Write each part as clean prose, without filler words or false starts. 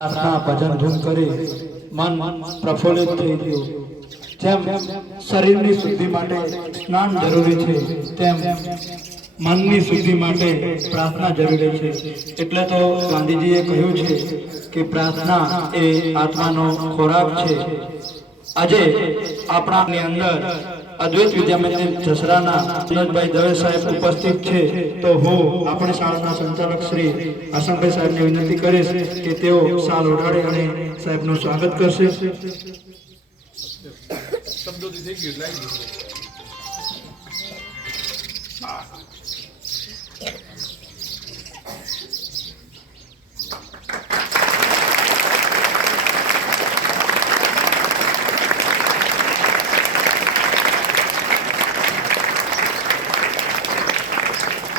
प्रार्थना भजन धून કરી મન પ્રફુલ્લિત થઈ ગયું। જેમ શરીરની શુદ્ધિ માટે સ્નાન જરૂરી છે તેમ મનની શુદ્ધિ માટે પ્રાર્થના જરૂરી છે। એટલે તો ગાંધીજીએ કહ્યું છે કે પ્રાર્થના એ આત્માનો ખોરાક છે। આજે આપણાની અંદર અદ્વૈત વિદ્યામંદિર જસરાના વિનોદભાઈ દવે સાહેબ ઉપસ્થિત છે, તો હું આપણી શાળાના સંચાલક શ્રી આસમભાઈ સાહેબને વિનંતી કરીશ કે તેઓ શાલ ઓઢાડે અને સાહેબનું સ્વાગત કરશે। શબ્દોથી થઈ ગયું લાગી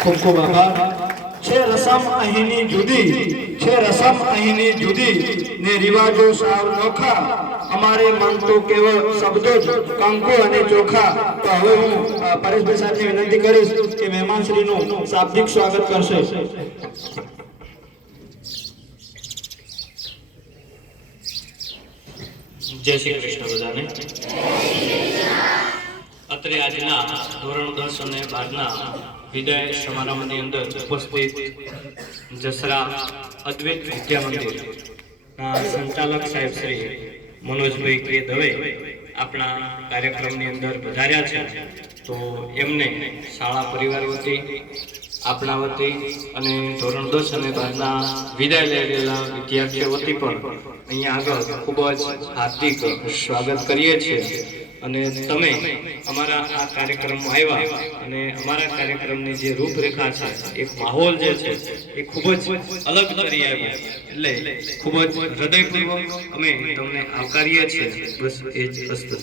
ખૂબ ખૂબ આભાર। છે રસમ અહીંની જુદી, છે રસમ અહીંની જુદી ને રિવાજો સાવ નોખા, અમારે મન તો કેવળ શબ્દો જ કંકુ અને ચોખા। તો હવે હું પરેશભાઈ સાહેબને વિનંતી કરીશ કે મહેમાનશ્રીનું શાબ્દિક સ્વાગત કરશે। જય શ્રી કૃષ્ણ બધાને। અત્રે આજના ધોરણ 10 અને 12ના વિદાય સમારંભની અંદર ઉપસ્થિત જસરા અદ્વૈત વિદ્યા મંદિરના સંચાલક સાહેબ શ્રી મનોજભાઈ કે દવે આપણા કાર્યક્રમની અંદર પધાર્યા છે, તો એમને શાળા પરિવાર વતી, આપણા વતી અને ધોરણ 10 અને 12ના વિદાય લઈ રહેલા વિદ્યાર્થીઓ વતી પણ અહીંયા આગળ ખૂબ જ હાર્દિક સ્વાગત કરીએ છીએ। અને તમે અમારા આ કાર્યક્રમમાં આવ્યા અને અમારા કાર્યક્રમની જે રૂપરેખા છે, એક માહોલ જે છે એ ખૂબ જ અલગ કરી આવ્યા, એટલે ખૂબ જ હૃદયપૂર્વક અમે તમને આવકારીએ છીએ। બસ એ જ વસ્તુ।